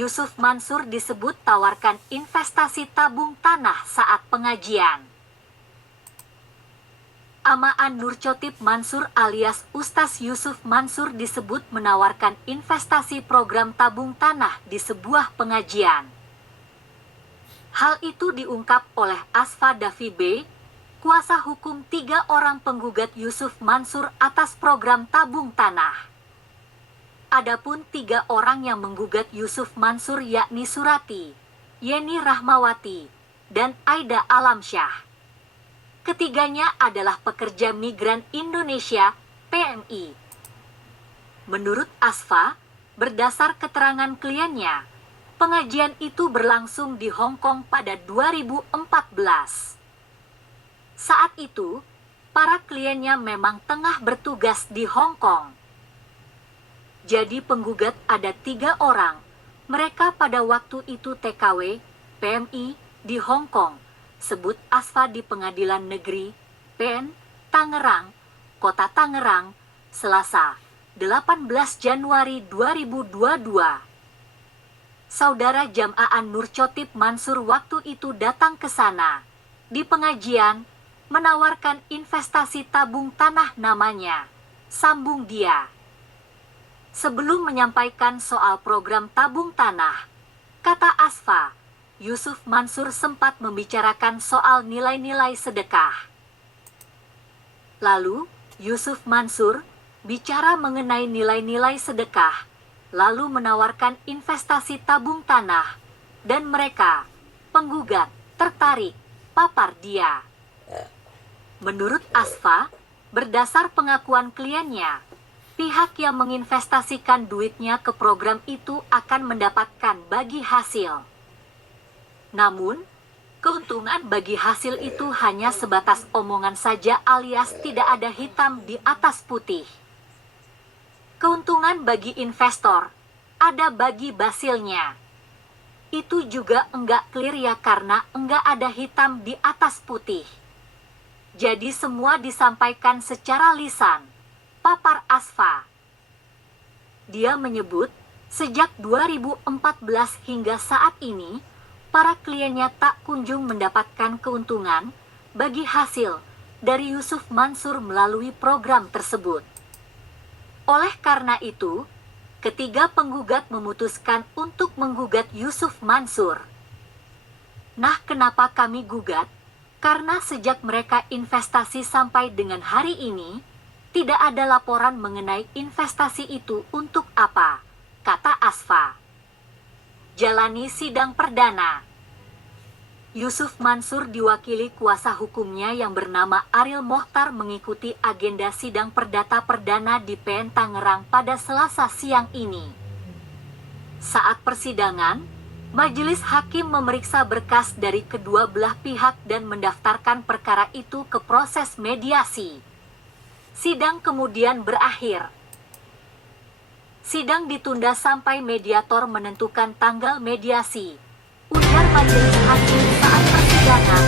Yusuf Mansur disebut tawarkan investasi tabung tanah saat pengajian. Amaan Nurchotip Mansur alias Ustaz Yusuf Mansur disebut menawarkan investasi program tabung tanah di sebuah pengajian. Hal itu diungkap oleh Asfa Davi B, kuasa hukum 3 orang penggugat Yusuf Mansur atas program tabung tanah. Adapun 3 orang yang menggugat Yusuf Mansur yakni Surati, Yeni Rahmawati, dan Aida Alamsyah. Ketiganya adalah pekerja migran Indonesia, PMI. Menurut Asfa, berdasar keterangan kliennya, pengajian itu berlangsung di Hong Kong pada 2014. Saat itu, para kliennya memang tengah bertugas di Hong Kong. Jadi penggugat ada 3 orang, mereka pada waktu itu TKW, PMI, di Hong Kong, sebut Asfa di Pengadilan Negeri, PN, Tangerang, Kota Tangerang, Selasa, 18 Januari 2022. Saudara Jam'aan Nurchotip Mansur waktu itu datang ke sana, di pengajian, menawarkan investasi tabung tanah namanya, sambung dia. Sebelum menyampaikan soal program tabung tanah, kata Asfa, Yusuf Mansur sempat membicarakan soal nilai-nilai sedekah. Lalu, Yusuf Mansur bicara mengenai nilai-nilai sedekah, lalu menawarkan investasi tabung tanah, dan mereka, penggugat, tertarik, papar dia. Menurut Asfa, berdasar pengakuan kliennya, pihak yang menginvestasikan duitnya ke program itu akan mendapatkan bagi hasil. Namun, keuntungan bagi hasil itu hanya sebatas omongan saja alias tidak ada hitam di atas putih. Keuntungan bagi investor, ada bagi basilnya. Itu juga enggak clear ya karena enggak ada hitam di atas putih. Jadi semua disampaikan secara lisan, papar Asfa. Dia menyebut, sejak 2014 hingga saat ini, para kliennya tak kunjung mendapatkan keuntungan bagi hasil dari Yusuf Mansur melalui program tersebut. Oleh karena itu, ketiga penggugat memutuskan untuk menggugat Yusuf Mansur. Nah, kenapa kami gugat? Karena sejak mereka investasi sampai dengan hari ini, tidak ada laporan mengenai investasi itu untuk apa, kata Asfa. Jalani sidang perdana. Yusuf Mansur diwakili kuasa hukumnya yang bernama Ariel Mohtar mengikuti agenda sidang perdata perdana di PN Tangerang pada Selasa siang ini. Saat persidangan, majelis hakim memeriksa berkas dari kedua belah pihak dan mendaftarkan perkara itu ke proses mediasi. Sidang kemudian berakhir. Sidang ditunda sampai mediator menentukan tanggal mediasi, ujar majelis hakim saat persidangan.